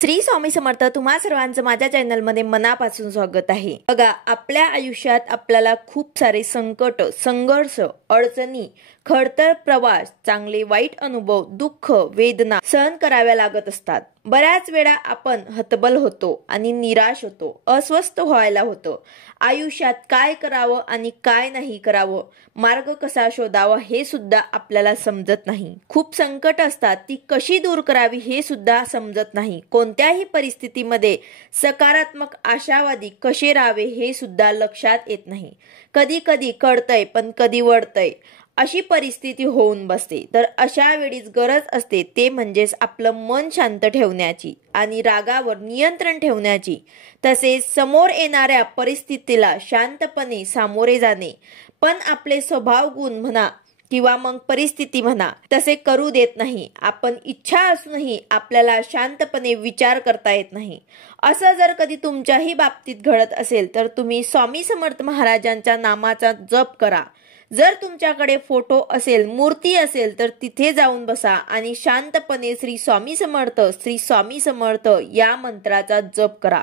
श्री स्वामी समर्थ. तुम्हा सर्वांचं माझ्या चॅनलमध्ये मनापासून स्वागत आहे. बघा, आपल्या आयुष्यात आपल्याला खूप सारे संकट, संघर्ष, अडचणी, खडतर प्रवास, चांगले वाईट अनुभव, दुःख, वेदना सहन कराव्या लागत असतात. बऱ्याच वेळा आपण हतबल होतो आणि निराश होतो, अस्वस्थ व्हायला होतो. आयुष्यात काय करावं आणि काय नाही करावं, मार्ग कसा शोधावा हे सुद्धा आपल्याला समजत नाही. खूप संकट असतात, ती कशी दूर करावी हे सुद्धा समजत नाही. कोणत्याही परिस्थितीमध्ये सकारात्मक, आशावादी कसे राहावे हे सुद्धा लक्षात येत नाही. कधी कधी कळतंय पण कधी वळतंय, अशी परिस्थिती होऊन बसते. तर अशा वेळीच गरज असते ते म्हणजेच आपलं मन शांत ठेवण्याची आणि रागावर नियंत्रण ठेवण्याची, तसेच समोर येणाऱ्या परिस्थितीला शांतपणे सामोरे जाणे. पण आपले स्वभाव गुण म्हणा किंवा मग परिस्थिती म्हणा तसे करू देत नाही. आपण इच्छा असूनही आपल्याला शांतपणे विचार करता येत नाही. असं जर कधी तुमच्याही बाबतीत घडत असेल तर तुम्ही स्वामी समर्थ महाराजांच्या नामाचा जप करा. जर तुमच्याकडे फोटो असेल, मूर्ती असेल तर तिथे जाऊन बसा आणि शांतपणे श्री स्वामी समर्थ, श्री स्वामी समर्थ या मंत्राचा जप करा.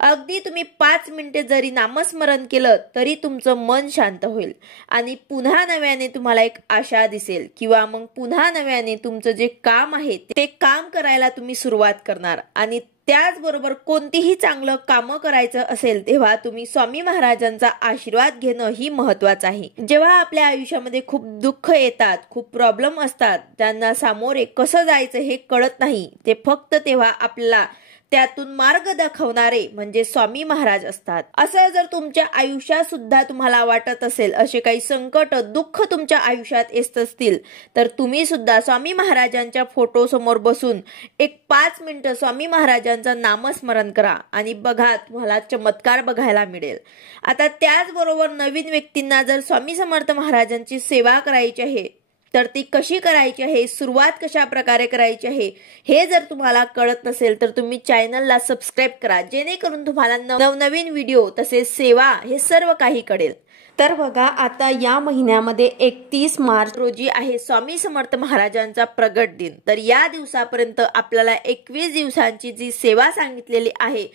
अगदी तुम्ही 5 मिनिटे जरी नामस्मरण केलं तरी तुमचं मन शांत होईल आणि पुन्हा नव्याने तुम्हाला एक आशा दिसेल किंवा मग पुन्हा नव्याने तुमचं जे काम आहे ते काम करायला तुम्ही सुरुवात करणार. आणि त्याचबरोबर कोणतीही चांगलं कामं करायचं असेल तेव्हा तुम्ही स्वामी महाराजांचा आशीर्वाद घेणं ही महत्वाचं आहे. जेव्हा आपल्या आयुष्यामध्ये खूप दुःख येतात, खूप प्रॉब्लेम असतात, त्यांना सामोरे कसं जायचं हे कळत नाही, ते फक्त तेव्हा आपल्याला त्यातून मार्ग दाखवणारे म्हणजे स्वामी महाराज असतात. असं जर तुमच्या आयुष्यात सुद्धा तुम्हाला वाटत असेल, असे काही संकट, दुःख तुमच्या आयुष्यात येत असतील तर तुम्ही सुद्धा स्वामी महाराजांच्या फोटो समोर बसून एक 5 मिनिटं स्वामी महाराजांचं नामस्मरण करा आणि बघा, तुम्हाला चमत्कार बघायला मिळेल. आता त्याचबरोबर नवीन व्यक्तींना जर स्वामी समर्थ महाराजांची सेवा करायची आहे तर ती कशी करायची आहे, सुरुवात कशा प्रकारे करायची आहे हे जर तुम्हाला कळत नसेल तर तुम्ही चॅनलला सबस्क्राईब करा, जेणेकरून तुम्हाला नवनवीन व्हिडिओ तसेच सेवा हे सर्व काही कळेल. तर बघा, आता या महिन्यामध्ये 31 मार्च रोजी आहे स्वामी समर्थ महाराजांचा प्रगट दिन. तर या दिवसापर्यंत आपल्याला 21 दिवसांची जी सेवा सांगितलेली आहे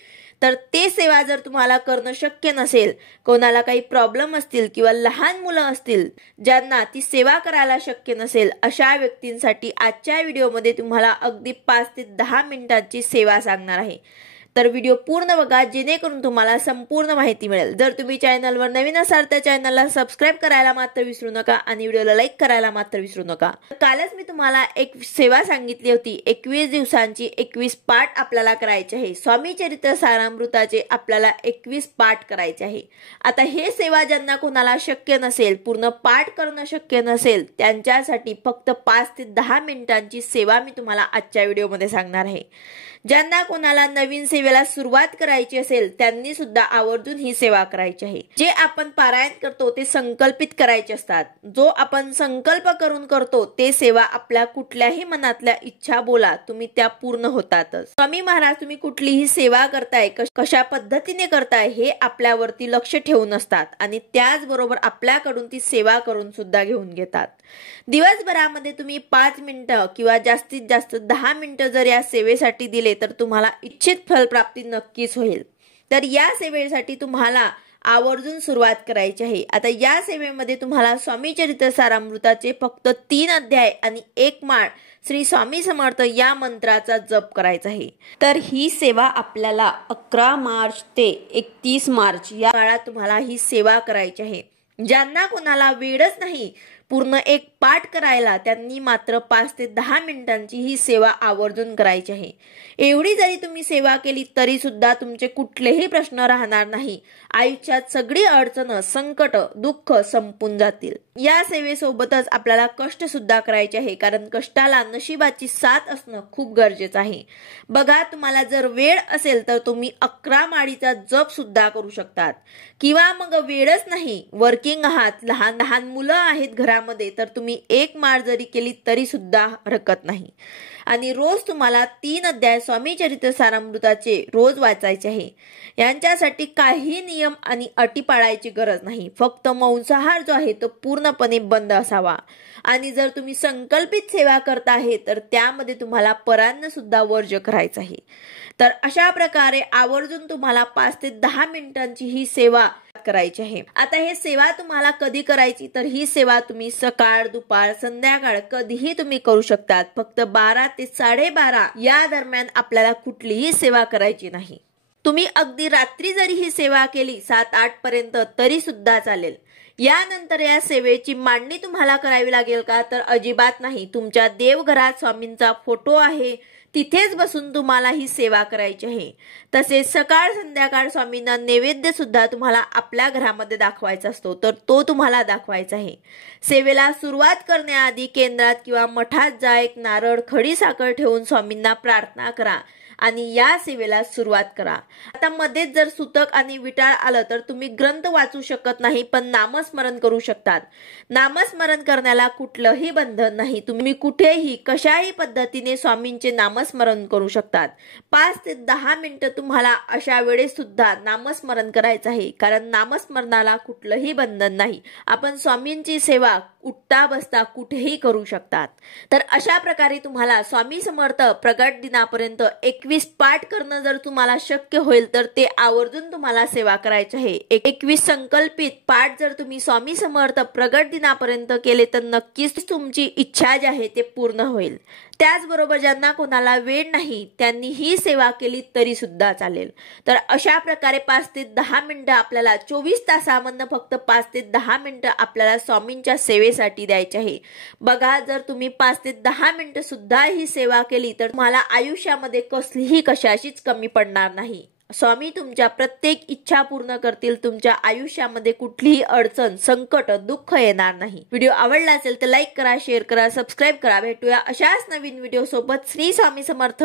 तर ते सेवा जर तुम्हाला करणं शक्य नसेल, कोणाला काही प्रॉब्लेम असतील किंवा लहान मुलं असतील ज्यांना ती सेवा करायला शक्य नसेल, अशा व्यक्तींसाठी आजच्या व्हिडिओमध्ये तुम्हाला अगदी 5 ते 10 मिनिटांची सेवा सांगणार आहे. तर व्हिडिओ पूर्ण बघा, जेणेकरून तुम्हाला संपूर्ण माहिती मिळेल. जर तुम्ही चॅनलवर नवीन असाल तर चॅनलला सबस्क्राईब करायला मात्र विसरू नका आणि व्हिडिओला लाईक करायला मात्र विसरू नका. कालच मी तुम्हाला एक सेवा सांगितली होती, 21 दिवसांची 21 पाठ आपल्याला करायचे आहे. स्वामी चरित्र सारामृताचे आपल्याला 21 पाठ करायचे आहे. आता हे सेवा ज्यांना कोणाला शक्य नसेल, पूर्ण पाठ करणं शक्य नसेल, त्यांच्यासाठी फक्त 5 ते 10 मिनिटांची सेवा मी तुम्हाला आजच्या व्हिडिओमध्ये सांगणार आहे. ज्यांना कोणाला नवीन सेवेला सुरुवात करायची असेल त्यांनी सुद्धा आवर्जून ही सेवा करायची आहे. जे आपण पारायण करतो ते संकल्पित करायचे असतात. जो आपण संकल्प करून करतो ते सेवा आपल्या कुठल्याही मनातल्या इच्छा बोला तुम्ही त्या पूर्ण होतातच. स्वामी महाराज तुम्ही कुठलीही सेवा करताय, कशा पद्धतीने करताय हे आपल्यावरती लक्ष ठेवून असतात आणि त्याचबरोबर आपल्याकडून ती सेवा करून सुद्धा घेऊन घेतात. दिवसभरामध्ये तुम्ही 5 मिनिटं किंवा जास्तीत जास्त 10 मिनिटं जर या सेवेसाठी दिले तर तुम्हाला इच्छित फलप्राप्ती नक्कीच होईल. तर या सेवेसाठी तुम्हाला आवर्जून सुरुवात करायची आहे. आता या सेवेमध्ये तुम्हाला स्वामी चरित्र सारामृताचे फक्त 3 अध्याय आणि 1 माळ श्री स्वामी समर्थ या मंत्राचा जप करायचा आहे. तर ही सेवा आपल्याला 11 मार्च ते 31 मार्च या काळात तुम्हाला ही सेवा करायची आहे. ज्यांना कोणाला वेळच नाही पूर्ण एक पाठ करायला, त्यांनी मात्र 5 ते 10 मिनिटांची ही सेवा आवर्जून करायची आहे. एवढी जरी तुम्ही सेवा केली तरी सुद्धा तुमचे कुठलेही प्रश्न राहणार नाही. आयुष्यात सगळी अडचण, संकट, दुःख संपून जातील. या सेवेसोबतच आपल्याला कष्ट सुद्धा करायचे आहे, कारण कष्टाला नशिबाची साथ असणं खूप गरजेचं आहे. बघा, तुम्हाला जर वेळ असेल तर तुम्ही 11 माळीचा जप सुद्धा करू शकतात किंवा मग वेळच नाही, वर्किंग आहात, लहान लहान मुलं आहेत घरामध्ये, तर तुम्ही 1 माळ जरी केली तरी सुद्धा हरकत नाही. आणि रोज तुम्हाला 3 अध्याय स्वामी चरित्र सारामृताचे रोज वाचायचे आहे। यांच्यासाठी काही नियम आणि अटी पाळायची गरज नाही। फक्त मांसाहार जो आहे तो पूर्णपणे बंद असावा आणि जर तुम्ही संकल्पित सेवा करता आहे तर त्यामध्ये तुम्हाला परान्न सुद्धा वर्ज्य करायचं आहे। तर अशा प्रकारे आवर्जून तुम्हाला 5 ते 10 मिनिटांची ही सेवा करायची आहे। आता हे सेवा तुम्हाला कधी करायची, तर ही सेवा तुम्ही सकाळ, दुपार, संध्याकाळ कधीही तुम्ही करू शकतात। फक्त 12 ते 12:30 या दरम्यान आपल्याला कुठलीही सेवा करायची नाही। तुम्ही अगदी रात्री जरी ही सेवा केली 7-8 पर्यंत तरी सुद्धा चालेल। यानंतर या सेवेची मांडणी तुम्हाला करावी लागेल का, तर अजिबात नाही। तुमच्या देवघरात स्वामींचा फोटो आहे, तिथेच बसून तुम्हाला ही सेवा करायची आहे। तसेच सकाळ संध्याकाळ स्वामींना नैवेद्य सुद्धा तुम्हाला आपल्या घरामध्ये दाखवायचा असतो, तर तो तुम्हाला दाखवायचा आहे। सेवेला सुरुवात करण्याआधी केंद्रात किंवा मठात जा, एक नारळ, खडी साखर ठेवून स्वामींना प्रार्थना करा आणि या सेवेला सुरुवात करा। आता मध्येच जर सुतक आणि विटाळ आलं तर तुम्ही ग्रंथ वाचू शकत नाही, पण नामस्मरण करू शकतात। नामस्मरण करण्याला कुठलंही बंधन नाही। तुम्ही कुठेही कशाही पद्धतीने स्वामींचे नामस्मरण करू शकतात। 5 ते 10 मिनिटं तुम्हाला अशा वेळेस सुद्धा नामस्मरण करायचं आहे, कारण नामस्मरणाला कुठलंही बंधन नाही। आपण स्वामींची सेवा उठता बसता कुठेही करू शकतात। तर अशा प्रकारे तुम्हाला स्वामी समर्थ प्रगट दिनापर्यंत 21 पाठ करणं जर तुम्हाला शक्य होईल तर ते आवर्जून तुम्हाला सेवा करायची आहे। 21 संकल्पित पाठ जर तुम्ही स्वामी समर्थ प्रगट दिनापर्यंत केले तर नक्कीच तुमची इच्छा जी आहे ते पूर्ण होईल। त्याचबरोबर ज्यांना कोणाला वेळ नाही त्यांनी ही सेवा केली तरी सुद्धा चालेल। तर अशा प्रकारे 5 ते 10 मिनिटं आपल्याला 24 तासामधनं फक्त 5 ते 10 मिनिटं आपल्याला स्वामींच्या सेवेसाठी द्यायचे आहे। बघा, जर तुम्ही 5 ते 10 मिनिटं सुद्धा ही सेवा केली तर तुम्हाला आयुष्यामध्ये कसलीही कशाचीच कमी पडणार नाही। स्वामी तुमच्या प्रत्येक इच्छा पूर्ण करतील। तुमच्या आयुष्यामध्ये कुठलीही अडचण, संकट, दुःख येणार नाही। व्हिडिओ आवडला असेल तर लाईक करा, शेअर करा, सबस्क्राईब करा। भेटूया अशाच नवीन व्हिडिओ सोबत। श्री स्वामी समर्थ।